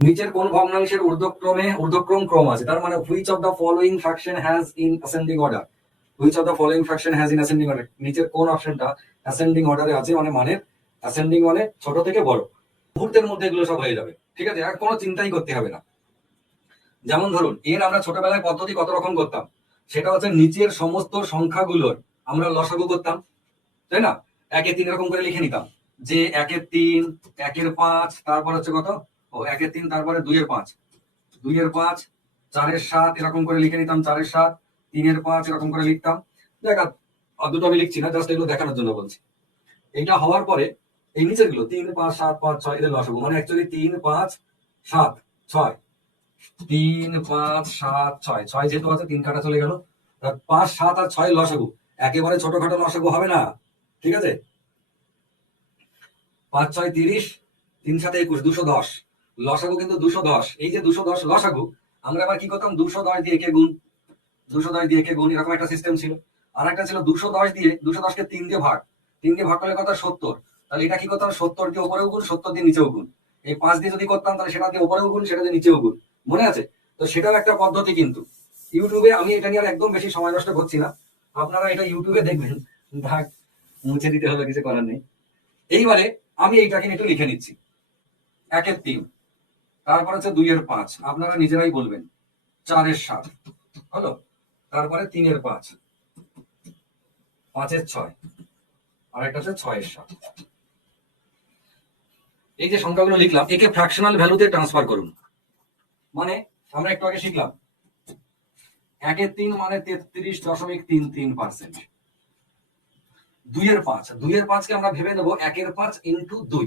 নিচের কোন ভগ্নাংশের ঊর্ধ্বক্রম ক্রম আছে, তার মানে which of the following fraction has in ascending order, which of the following fraction has in ascending order, নিচের কোন অপশনটা অ্যাসেন্ডিং অর্ডারে আছে, মানে মানের অ্যাসেন্ডিং মানে ছোট থেকে বড়। মুহূর্তের মধ্যে এগুলো সব হয়ে যাবে, ঠিক আছে, আর কোনো চিন্তাই করতে হবে না। যেমন ধরুন এর আমরা ছোটবেলায় পদ্ধতি কত রকম করতাম, সেটা হচ্ছে নিচের সমস্ত সংখ্যাগুলোর আমরা লসাগু করতাম, তাই না? একে তিন এরকম করে লিখে নিতাম, যে একের তিন, একের পাঁচ, তারপর হচ্ছে কত, ও একের তিন, তারপরে দুইয়ের পাঁচ, দুইয়ের পাঁচ, চারের সাত, এরকম করে লিখে নিতাম, চারের সাত, তিনের পাঁচ, এরকম করে লিখতাম। দেখ, আর দুটো আমি লিখছি না, জাস্ট এগুলো দেখানোর জন্য বলছি। এইটা হওয়ার পরে এই নিচের গুলো 3 5 7 5 6 এদের লসাগু, মানে অ্যাকচুয়ালি 3 5 7 6, 3 5 7 6, 6 যেহেতু আছে 3 কাটা চলে গেল, 5 7 আর 6 লসাগু একেবারে ছোটখাটো লসাগু হবে না, ঠিক আছে? 5 6 30, 3 7 21, 210 লসাগু কিন্তু 210। এই যে 210 লসাগু, আমরা আবার কি করতাম, 210 দিয়ে একে গুণ, 210 দিয়ে একে গুণ, এরকম একটা সিস্টেম ছিল। আর একটা ছিল 210 দিয়ে, 210 কে 3 দিয়ে ভাগ, 3 দিয়ে ভাগ করলে কত, 70। তাহলে এটা কি করতাম, 70 দিয়ে উপরেও গুণ, 70 দিয়ে নিচেও গুণ। এই 5 দিয়ে যদি করতাম তাহলে সেটা দিয়ে উপরেও গুণ, সেটা দিয়ে নিচেও গুণ, মনে আছে? তো সেটাও একটা পদ্ধতি কিন্তু ইউটিউবে, আমি এটা নিয়ে আর একদম বেশি সময় নষ্ট করছি না, আপনারা এটা ইউটিউবে দেখবেন। ভাগ মুছে দিতে হলো, কিছু করার নেই। এইবারে আমি এইটাকে একটু লিখে নিচ্ছি, একের তিন, তারপর হচ্ছে দুইয়ের পাঁচ, আপনারা নিজেরাই বলবেন, চারের সাত হলো, তারপরে তিনের পাঁচ, পাঁচের ছয়, আর একটা হচ্ছে ছয়ের সাত। এই যে সংখ্যাগুলো লিখলাম, একে ফ্র্যাকশনাল ভ্যালুতে ট্রান্সফার করুন। মানে আমরা একটু আগে শিখলাম, একের তিন মানে 33.33%, দুইয়ের পাঁচ, দুইয়ের পাঁচকে আমরা ভেবে নেবো একের পাঁচ ইন্টু দুই,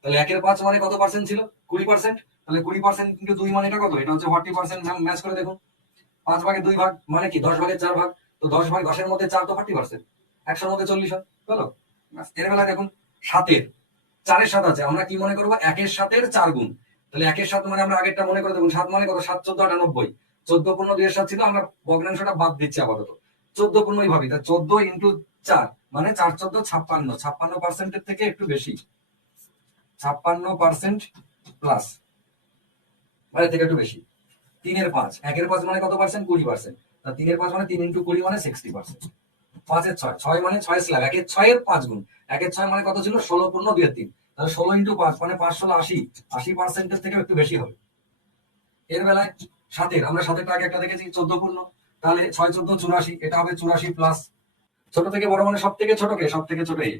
তাহলে একের পাঁচ মানে কত পার্সেন্ট ছিল, 20%, তাহলে 20% ইন্টু দুই মানে এটা কত, এটা হচ্ছে 40%। ম্যাচ করে দেখুন, 5 ভাগে 2 ভাগ মানে কি, 10 ভাগে 4 ভাগ, তো 10 ভাগ 10-এর মধ্যে 4 তো 40%, 100-র মধ্যে 40 হয়, বলো। এর বেলা দেখুন, সাতের, চারের সাত আছে, আমরা কি মনে করবো, একের সাতের 4 গুণ, তাহলে একের সাত মানে আমরা আগেরটা মনে করে দেখুন, 7 মানে কত, 7 14 98, 14 পূর্ণ 2-এর সাত ছিল, আমরা ভগ্নাংশটা বাদ দিচ্ছি আপাতত, 14 পূর্ণই ভাবি, তা 14 ইন্টু 4 মানে 4 14 56, 56%-এর থেকে একটু বেশি, 56% প্লাস, মানে থেকে একটু বেশি। তিনের পাঁচ, একের পাঁচ মানে কত পার্সেন্ট, 20%, তা তিনের পাঁচ মানে 3 ইন্টু 20 মানে 60%। পাঁচের ছয়, ছয় মানে 6 স্ল্যাব, একের 6-এর 5 গুণ, একের 6 মানে কত ছিল, 16 পূর্ণ 2-এর 3, তাহলে 16 ইন্টু 5 মানে 5 16 80, 80%-এর থেকে একটু বেশি হবে। এর বেলায় সাতের, আমরা সাতেরটা আগে একটা দেখেছি 14 পূর্ণ, তাহলে 6 14 84, এটা হবে 84 প্লাস, ছোট থেকে বড় মানে সব থেকে ছোট কে, সব থেকে ছোট এ,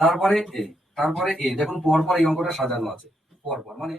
তারপরে এ, তারপরে এ, দেখুন পর পর এই অঙ্কটা সাজানো আছে, পর পর মানে